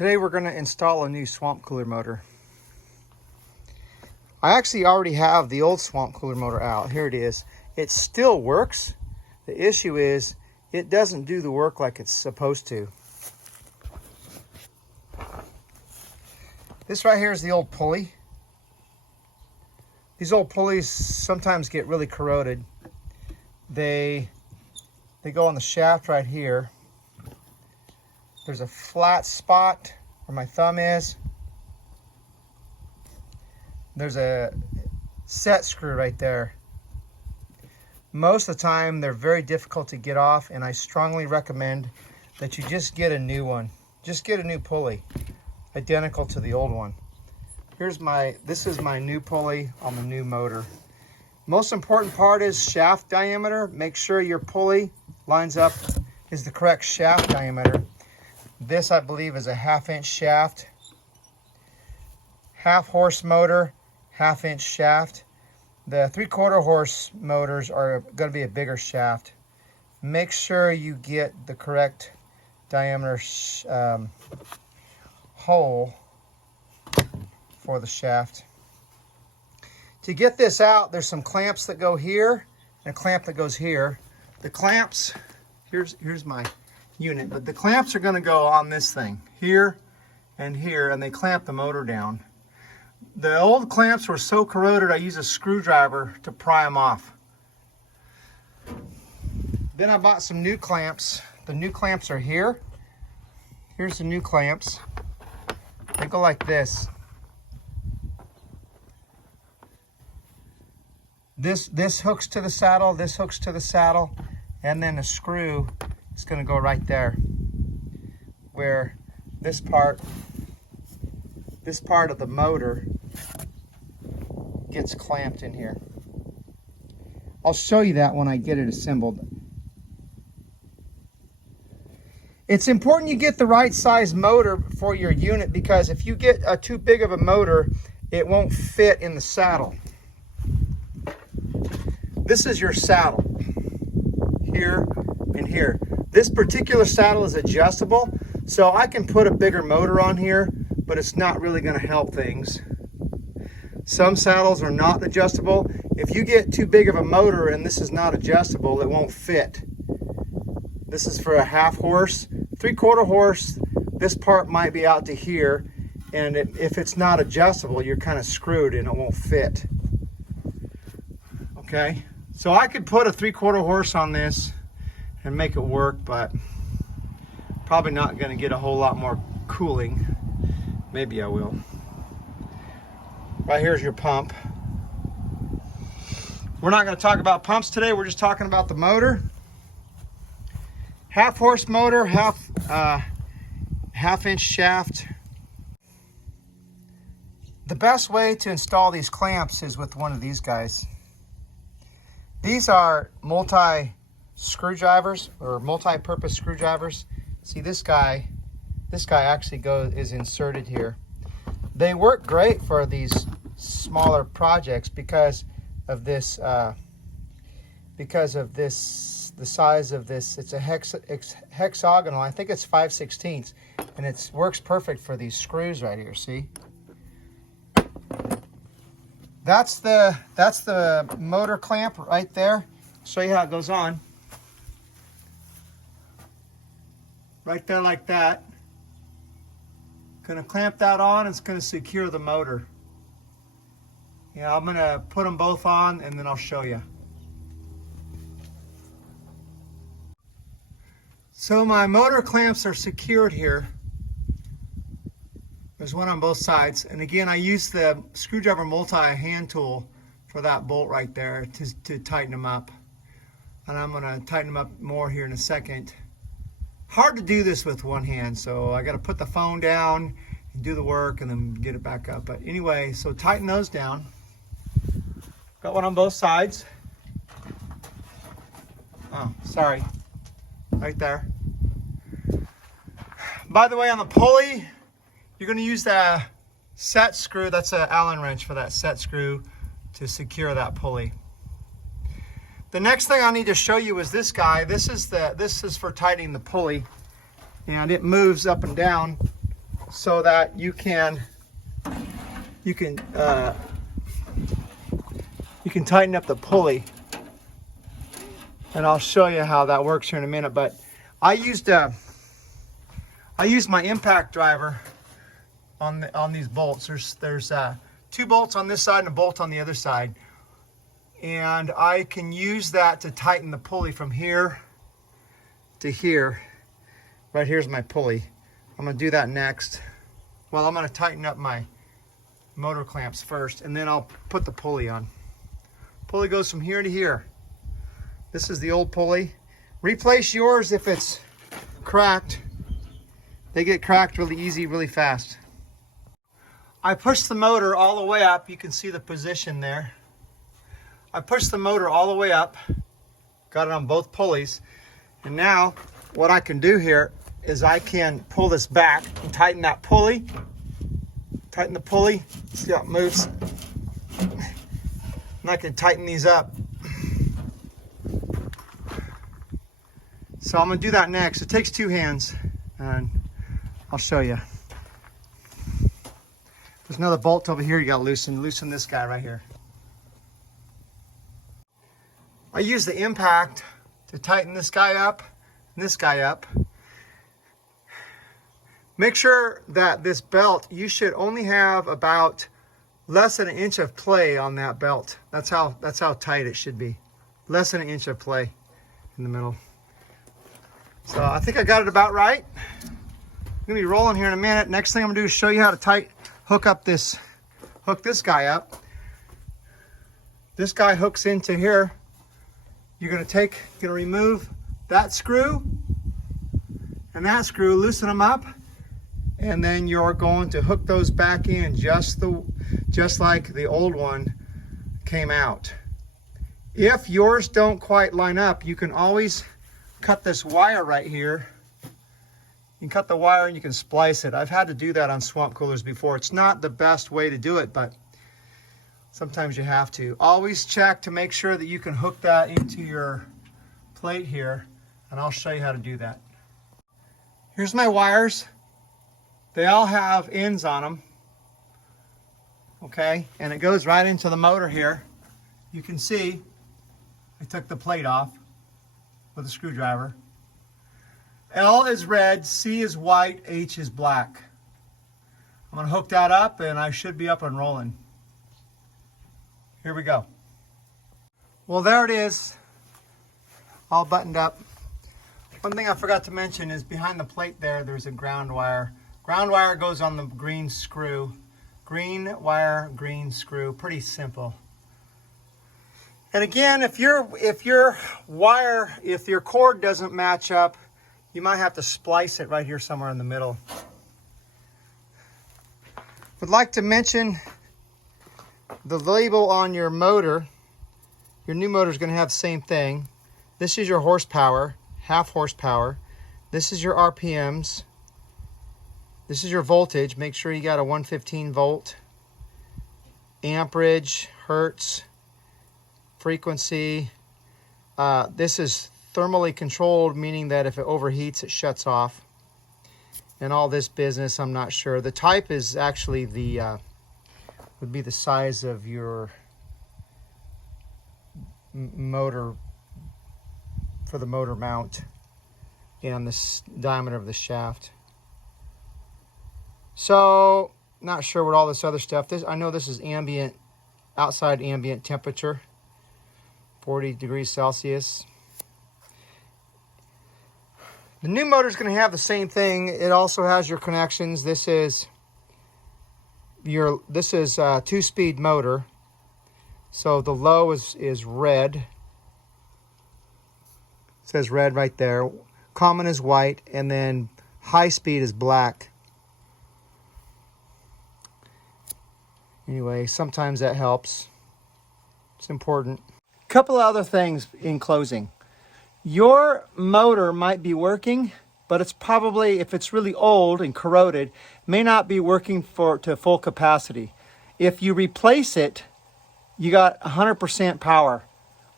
Today we're going to install a new swamp cooler motor. I actually already have the old swamp cooler motor out. Here it is. It still works. The issue is it doesn't do the work like it's supposed to. This right here is the old pulley. These old pulleys sometimes get really corroded. They go on the shaft right here. There's a flat spot where my thumb is. There's a set screw right there. Most of the time they're very difficult to get off, and I strongly recommend that you just get a new one. Just get a new pulley, identical to the old one. This is my new pulley on the new motor. Most important part is shaft diameter. Make sure your pulley lines up, is the correct shaft diameter. This, I believe, is a 1/2 inch shaft. 1/2 horse motor, 1/2 inch shaft. The 3/4 horse motors are going to be a bigger shaft. Make sure you get the correct diameter hole for the shaft. To get this out, there's some clamps that go here and a clamp that goes here. The clamps, here's my unit, but the clamps are going to go on this thing here and here, and they clamp the motor down. The old clamps were so corroded I used a screwdriver to pry them off. Then I bought some new clamps. The new clamps are here. Here's the new clamps. They go like this. This hooks to the saddle, this hooks to the saddle, and then a screw is going to go right there where this part of the motor gets clamped in here. I'll show you that when I get it assembled. It's important you get the right size motor for your unit, because if you get too big of a motor, it won't fit in the saddle. This is your saddle, here and here. This particular saddle is adjustable, so I can put a bigger motor on here, but it's not really going to help things. Some saddles are not adjustable. If you get too big of a motor and this is not adjustable, it won't fit. This is for a 1/2 horse. 3/4 horse, this part might be out to here, and if it's not adjustable, you're kind of screwed and it won't fit. Okay, so I could put a 3/4 horse on this and make it work, but probably not going to get a whole lot more cooling. Maybe I will. Right here's your pump. We're not going to talk about pumps today. We're just talking about the motor. 1/2 horse motor, 1/2 inch shaft. The best way to install these clamps is with one of these guys. These are screwdrivers or multi-purpose screwdrivers. See, this guy actually is inserted here. They work great for these smaller projects because of this. The size of this. It's a hexagonal. I think it's 5/16, and it works perfect for these screws right here. See? That's the motor clamp right there. I'll show you how it goes on. Right there like that. Gonna clamp that on. It's gonna secure the motor. Yeah, I'm gonna put them both on and then I'll show you. So my motor clamps are secured here. There's one on both sides. And again, I use the screwdriver multi-hand tool for that bolt right there to tighten them up. And I'm gonna tighten them up more here in a second. Hard to do this with one hand, so I gotta put the phone down and do the work and then get it back up. But anyway, so tighten those down. Got one on both sides. Oh, sorry. Right there. By the way, on the pulley, you're going to use the set screw. That's an Allen wrench for that set screw to secure that pulley. The next thing I need to show you is this guy. This is for tightening the pulley, and it moves up and down so that you can tighten up the pulley. And I'll show you how that works here in a minute. But I used my impact driver on these bolts. There's 2 bolts on this side and a bolt on the other side. And I can use that to tighten the pulley from here to here. Right here's my pulley. I'm gonna do that next. Well, I'm gonna tighten up my motor clamps first, and then I'll put the pulley on. Pulley goes from here to here. This is the old pulley. Replace yours if it's cracked. They get cracked really easy, really fast. I pushed the motor all the way up. You can see the position there. I pushed the motor all the way up, got it on both pulleys, and now what I can do here is I can pull this back and tighten that pulley. Tighten the pulley, see how it moves. And I can tighten these up. So I'm gonna do that next. It takes 2 hands, and I'll show you. There's another bolt over here you gotta loosen. Loosen this guy right here. I use the impact to tighten this guy up and this guy up. Make sure that this belt, you should only have about less than 1 inch of play on that belt. That's how tight it should be. Less than 1 inch of play in the middle. So I think I got it about right. I'm gonna be rolling here in a minute. Next thing I'm gonna do is show you how to hook this guy up. This guy hooks into here. You're gonna remove that screw and that screw, loosen them up, and then you're going to hook those back in just like the old one came out. If yours don't quite line up, you can always cut this wire right here. You can cut the wire and you can splice it. I've had to do that on swamp coolers before. It's not the best way to do it, but sometimes you have to. Always check to make sure that you can hook that into your plate here, and I'll show you how to do that. Here's my wires. They all have ends on them, okay? And it goes right into the motor here. You can see I took the plate off with a screwdriver. L is red, C is white, H is black. I'm gonna hook that up and I should be up and rolling. Here we go. Well, there it is, all buttoned up. One thing I forgot to mention is behind the plate there's a ground wire. Ground wire goes on the green screw. Green wire, green screw, pretty simple. And again, if your cord doesn't match up, you might have to splice it right here somewhere in the middle. Would like to mention the label on your motor. Your new motor is going to have the same thing. This is your horsepower, half horsepower. This is your RPMs. This is your voltage. Make sure you got a 115 volt. Amperage, hertz, frequency. This is thermally controlled, meaning that if it overheats, it shuts off. And all this business, I'm not sure. The type is actually would be the size of your motor for the motor mount and the diameter of the shaft. So, not sure what all this other stuff is. I know this is ambient, outside ambient temperature, 40 degrees Celsius. The new motor is going to have the same thing. It also has your connections. This is a 2-speed motor. So the low is red. It says red right there. Common is white, and then high speed is black. Anyway, sometimes that helps. It's important. A couple of other things in closing. Your motor might be working, but it's probably, if it's really old and corroded, may not be working to full capacity. If you replace it, you got 100% power.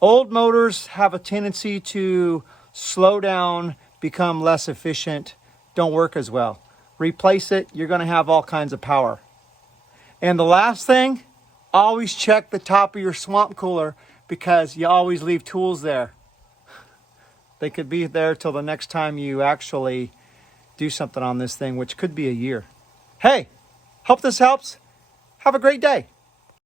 Old motors have a tendency to slow down, become less efficient, don't work as well. replace it, you're going to have all kinds of power. And the last thing, always check the top of your swamp cooler because you always leave tools there. They could be there till the next time you actually do something on this thing, which could be a year. Hey, hope this helps. Have a great day.